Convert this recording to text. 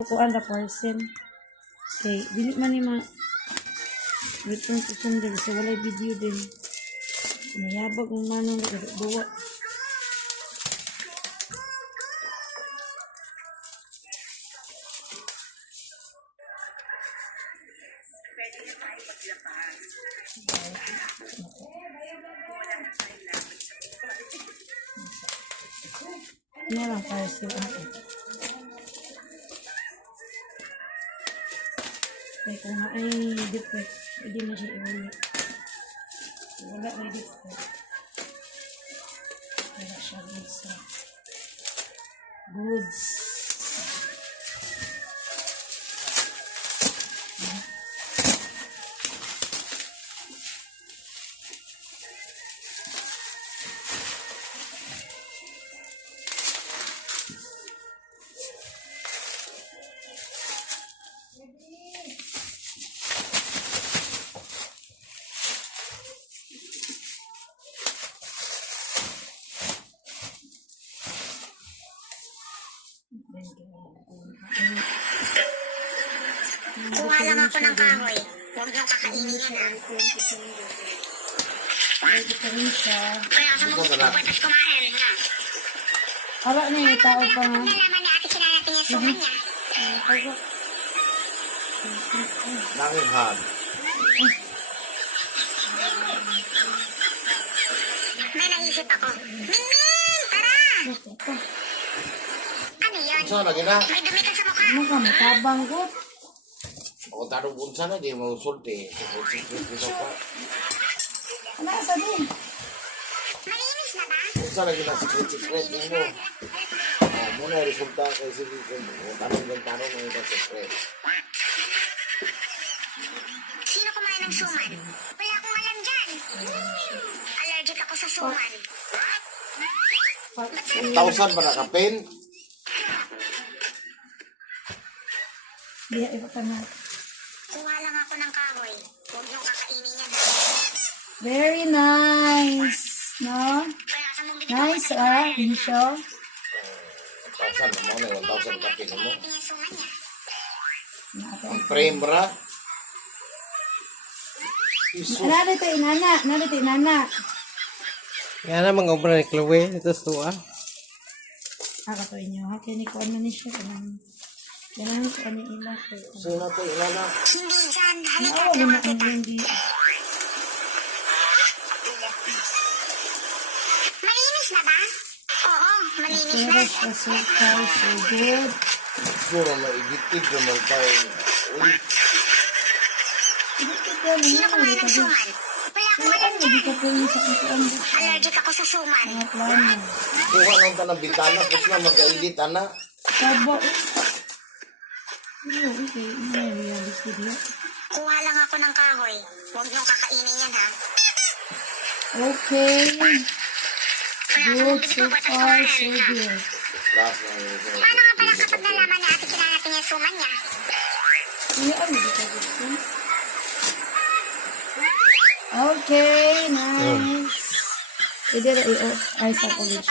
Kukuan ra person. Okay, dili man ni ma return to sender sa walay video din. Nayabag ng manong duwa. Ano lang parcel ako. Kaya kung nga ay defect, hindi na siya iulit. Wala ay defect. Wala siya goods. Goods. Kuha lang ako ng kahoy. Huwag niyong kakainin yan, ha? Pwede pa rin siya. Kaya sa mga pagpatas kumain, ha? Hala na yung tao pa nga. Nalaman ni ate sila natin yung suman niya. Langit hand. May naisip ako. Mingming! Tara! Ano yun? Unsa lagi na? May dumi ka sa mukha. Ano ka, matabang ko? O tanong unsa na di mo sulti. Unsa pa? Ano sa din? Malinis na ba? Unsa lagi na secret ninyo. Muna resulta kay sige ko. Tanong mo yung secret. Sino kumain ng suman? Wala akong alam dyan. Allergic ako sa suman. 1,000 pa nakapin. Diya, iba ka na. Kuha lang ako ng kahoy. Huwag niyong kakainin yan, ha? Very nice. No? Kaya sa mga Nice, ah. Insyo. 1,000 na mo na 1,000 kapin mo. natin yung suman niya. Ang frame ra. Iso. Narito inana. Narito inana. Yan na mga obra ni Chloe. Ito suwa. Ako to inyo. Ha, kaya ni ko ano ni siya. Ganun ko ano ila. So na to ilala. Hindi dyan. Halika, Oo, tulungan ano kita. hindi. Malinis na ba? Oo, malinis na. Pero sa so far, so good. Puro ma-edited naman tayo. Uy, Sino kumain ng suman? Wala akong alam Hindi dyan. ka po yung sa kukuan. Allergic ako sa suman. Mga plano. kuha lang ta ng bintana. Tapos na mag-edit, ana. Sabo. Oo, okay. May realistic na. Kuha lang ako ng kahoy. Huwag niyong kakainin yan, ha? Okay. Good. So far, so good. Last na yun. Paano nga pala kapag nalaman ni ate sila natin yung suman niya? Ano ano dito gusto? Okay, nice. Pwede rin i-off. Ay, sa ulit.